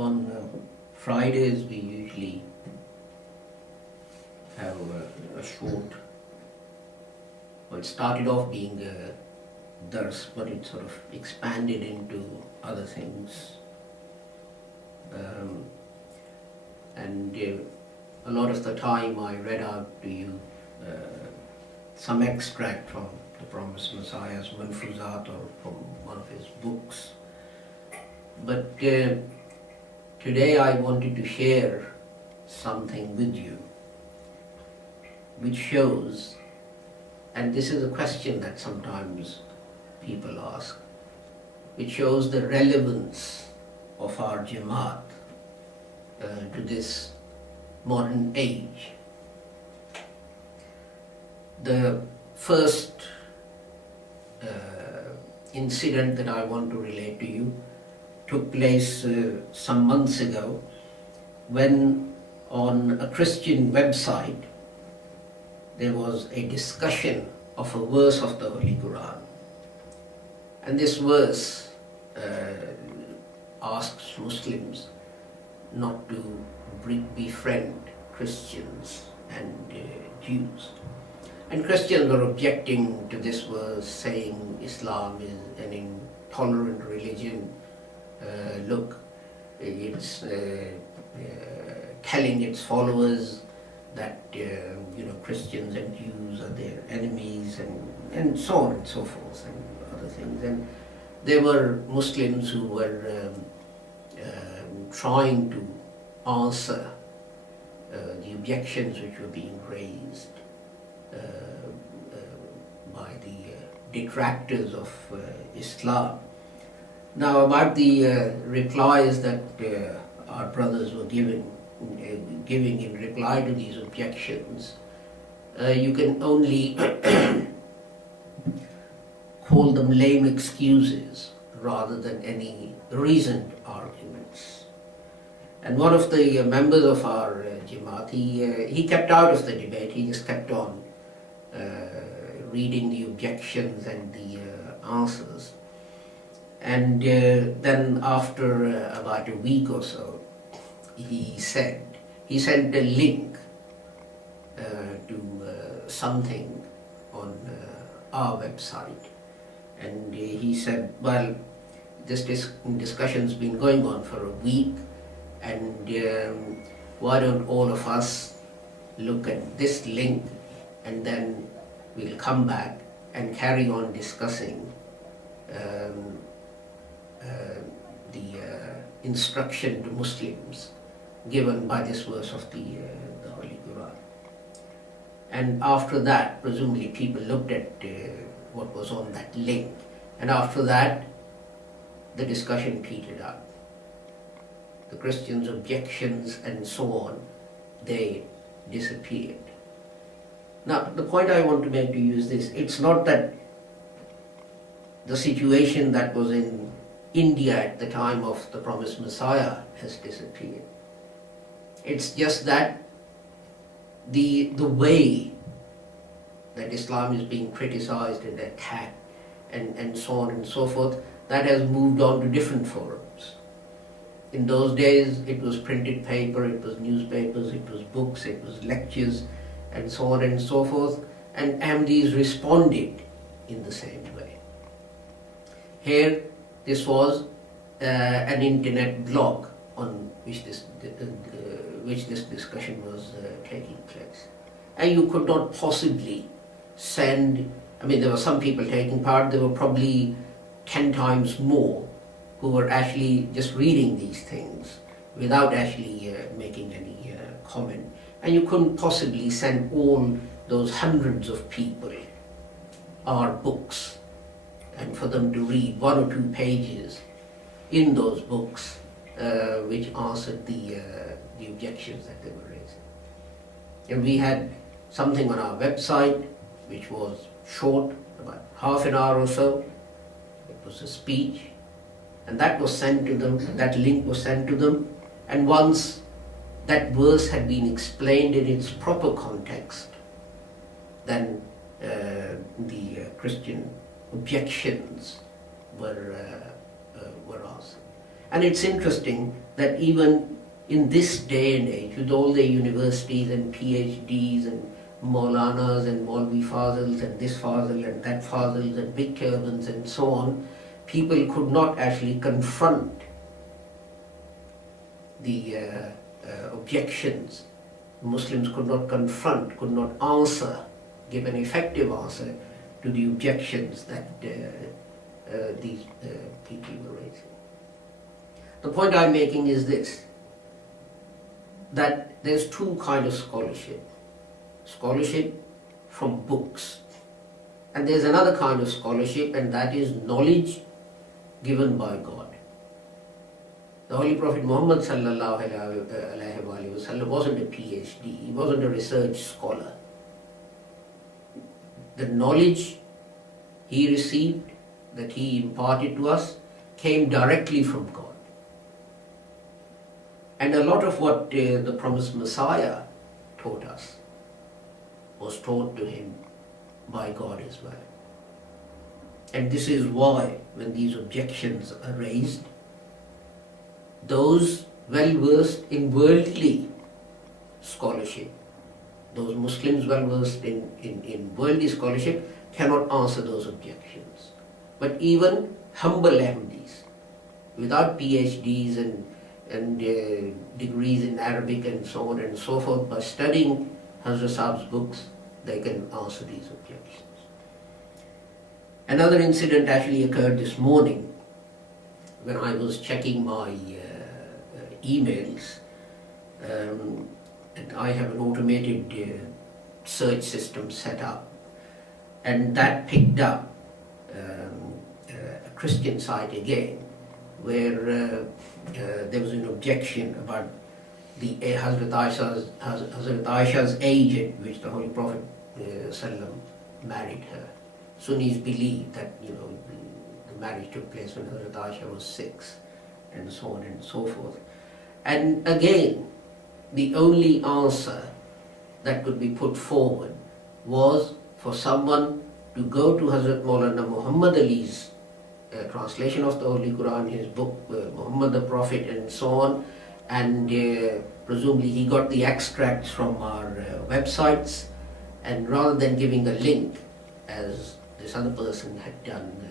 On Fridays we usually have a short, well, it started off being a dars, but it sort of expanded into other things. And a lot of the time I read out to you some extract from the Promised Messiah's Manfuzat or from one of his books. But today I wanted to share something with you which shows, and this is a question that sometimes people ask, which shows the relevance of our Jamaat to this modern age. The first incident that I want to relate to you took place some months ago when on a Christian website there was a discussion of a verse of the Holy Quran. And this verse asks Muslims not to befriend Christians and Jews. And Christians are objecting to this verse, saying Islam is an intolerant religion. Look, it's telling its followers that Christians and Jews are their enemies, and so on and so forth, and other things. And there were Muslims who were trying to answer the objections which were being raised by the detractors of Islam. Now, about the replies that our brothers were giving in reply to these objections, you can only call them lame excuses rather than any reasoned arguments. And one of the members of our Jamaat, he kept out of the debate. He just kept on reading the objections and the answers. And then after about a week or so, he sent a link to something on our website. And he said, well, this discussion's been going on for a week, and why don't all of us look at this link, and then we'll come back and carry on discussing the instruction to Muslims given by this verse of the Holy Quran. And after that, presumably people looked at what was on that link, and after that the discussion petered out. The Christians' objections and so on, they disappeared. Now, the point I want to make to you is this: it's not that the situation that was in India at the time of the Promised Messiah has disappeared. It's just that the way that Islam is being criticized and attacked and so on and so forth, that has moved on to different forums. In those days, it was printed paper, it was newspapers, it was books, it was lectures, and so on and so forth, and Ahmadis responded in the same way. Here, this was an internet blog on which this discussion was taking place. And you could not possibly send, there were some people taking part, there were probably 10 times more who were actually just reading these things without actually making any comment. And you couldn't possibly send all those hundreds of people our books and for them to read 1 or 2 pages in those books which answered the objections that they were raising. And we had something on our website which was short, about half an hour or so. It was a speech, and that was sent to them, that link was sent to them, and once that verse had been explained in its proper context, then the Christian objections were asked. And it's interesting that even in this day and age, with all the universities and PhDs and Maulanas and Maulvi Fazils and this Fazil and that Fazils and big turbans and so on, people could not actually confront the objections. Muslims could not confront, could not answer, give an effective answer to the objections that these people were raising. The point I'm making is this, that there's two kinds of scholarship. Scholarship from books. And there's another kind of scholarship, and that is knowledge given by God. The Holy Prophet Muhammad sallallahu alaihi wasallam wasn't a PhD, he wasn't a research scholar. The knowledge he received, that he imparted to us, came directly from God. And a lot of what the promised Messiah taught us was taught to him by God as well. And this is why, when these objections are raised, those well versed in worldly scholarship, those Muslims well versed in worldly scholarship, cannot answer those objections. But even humble Ahmadis, without PhDs and degrees in Arabic and so on and so forth, by studying Hazrat Saab's books, they can answer these objections. Another incident actually occurred this morning when I was checking my emails, and I have an automated search system set up, and that picked up a Christian site again, where there was an objection about the Hazrat Aisha's age at which the Holy Prophet Sallam married her. Sunnis believe that the marriage took place when Hazrat Aisha was 6, and so on and so forth. And again, the only answer that could be put forward was for someone to go to Hazrat Maulana Muhammad Ali's translation of the Holy Quran, his book Muhammad the Prophet and so on, and presumably he got the extracts from our websites, and rather than giving a link as this other person had done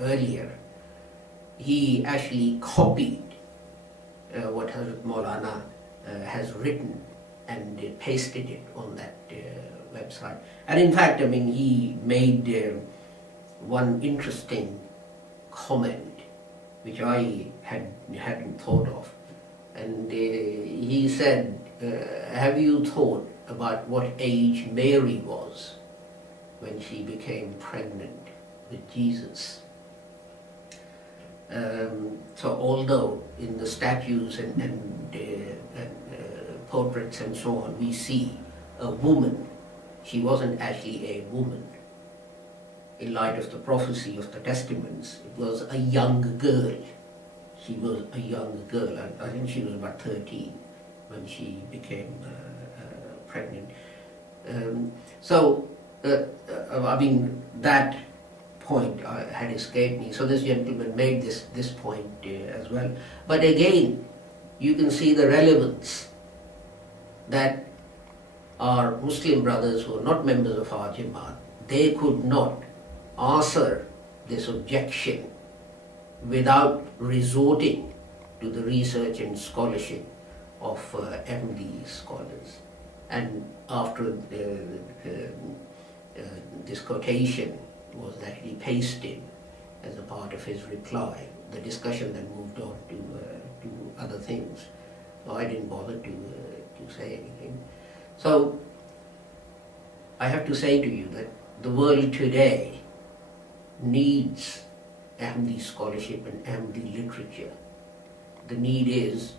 earlier, he actually copied what Hazrat Maulana has written and pasted it on that website. And in fact, he made one interesting comment which I hadn't thought of. And he said, have you thought about what age Mary was when she became pregnant with Jesus? So although in the statues and portraits and so on we see a woman, she wasn't actually a woman. In light of the prophecy of the Testaments, it was a young girl. She was a young girl. I think she was about 13 when she became pregnant. That point had escaped me. So this gentleman made this point as well. But again, you can see the relevance that our Muslim brothers who are not members of our Jamaat, they could not answer this objection without resorting to the research and scholarship of Ahmadi scholars. And after this quotation was actually pasted as a part of his reply, the discussion then moved on to other things. So I didn't bother to say anything. So I have to say to you that the world today needs Ahmadi scholarship and Ahmadi literature. The need is,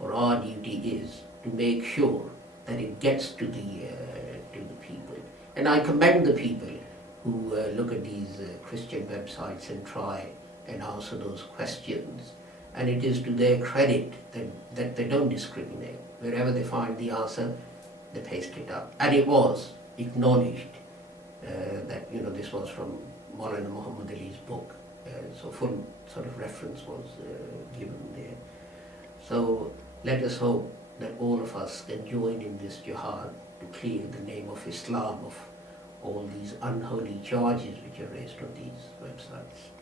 or our duty is, to make sure that it gets to the people. And I commend the people who look at these Christian websites and try and answer those questions. And it is to their credit that they don't discriminate. Wherever they find the answer, they paste it up. And it was acknowledged that this was from Maulana Muhammad Ali's book, So full sort of reference was given there. So let us hope that all of us can join in this jihad to clear the name of Islam of all these unholy charges which are raised on these websites.